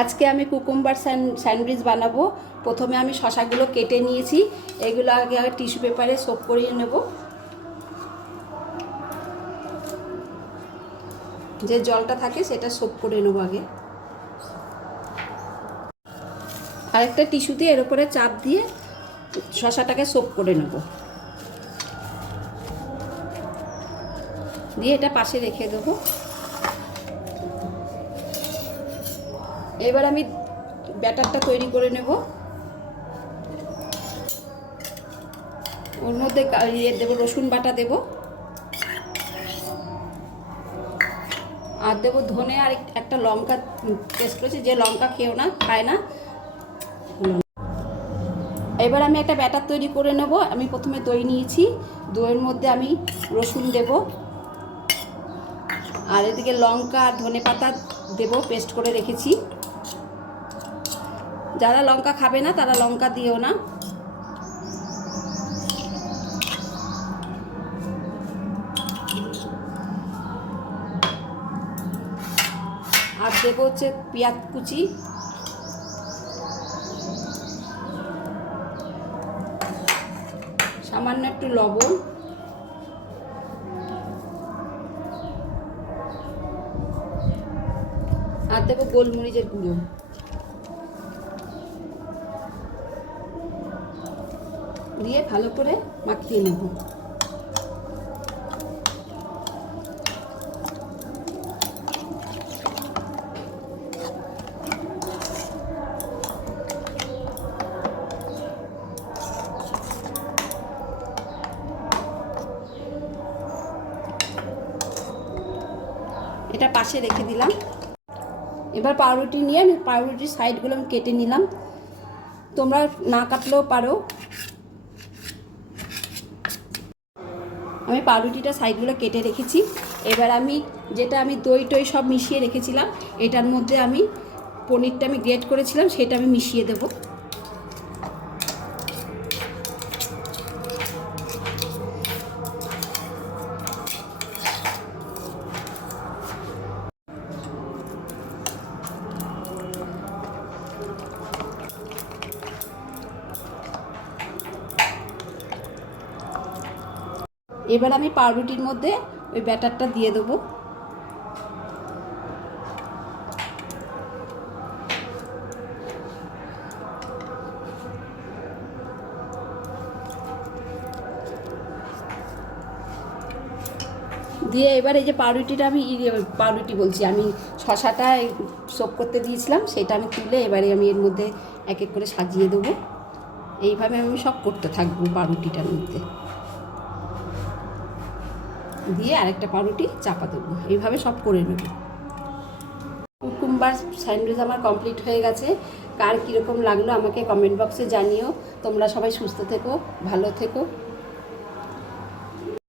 আজকে আমি cucumber sandwich বানাবো। প্রথমে আমি শসাগুলো কেটে নিয়েছি, এগুলো আগে টিস্যু পেপারে সোক করিয়ে নেব। যে জলটা থাকে সেটা সোক করে নেব আগে। আরেকটা টিস্যু দিয়ে এর উপরে চাপ দিয়ে শসাটাকে সোক করে নেব, দিয়ে এটা পাশে রেখে দেবো। এবার আমি ব্যাটারটা তৈরি করে নেব। ওর মধ্যে দেবো রসুন বাটা দেবো, আর দেবো ধনে, আর একটা লঙ্কা পেস্ট করেছি, যে লঙ্কা খায় না। এবার আমি একটা ব্যাটার তৈরি করে নেব। আমি প্রথমে দই নিয়েছি, দইয়ের মধ্যে আমি রসুন দেব, আর এদিকে লঙ্কা আর ধনে পাতা দেবো, পেস্ট করে রেখেছি। যারা লঙ্কা খাবে না তারা লঙ্কা দিও না। আর দেবো হচ্ছে পেঁয়াজ কুচি, সামান্য একটু লবণ, আর দেবো গোলমরিচের গুঁড়ো। দিয়ে ভালো করে মাখিয়ে নেব। এটা পাশে রেখে দিলাম। এবার পাউরুটি নিয়ে আমি পাউরুটির সাইডগুলো আমি কেটে নিলাম, তোমরা না কাটলেও পারো। আমি পাউরুটিটা সাইডগুলো কেটে রেখেছি। এবার আমি দই টই সব মিশিয়ে রেখেছিলাম, এটার মধ্যে আমি পনিরটা আমি গ্রেট করেছিলাম সেটা আমি মিশিয়ে দেব। এবার আমি পাউরুটির মধ্যে ওই ব্যাটারটা দিয়ে দেবো। দিয়ে এবার এই যে পাউরুটিটা আমি শসাটা সোক করতে দিয়েছিলাম, সেটা আমি তুলে এবারে আমি এর মধ্যে এক এক করে সাজিয়ে দেবো। এইভাবে আমি সব করতে থাকবো পাউরুটিটার মধ্যে দিয়ে আরেকটা পাউরুটি চাপা দেবো, এইভাবে সব করে নেব। কুকুম্বার স্যান্ডউইচ আমার কমপ্লিট হয়ে গেছে। কার কীরকম লাগলো আমাকে কমেন্ট বক্সে জানিও। তোমরা সবাই সুস্থ থেকো, ভালো থেকো।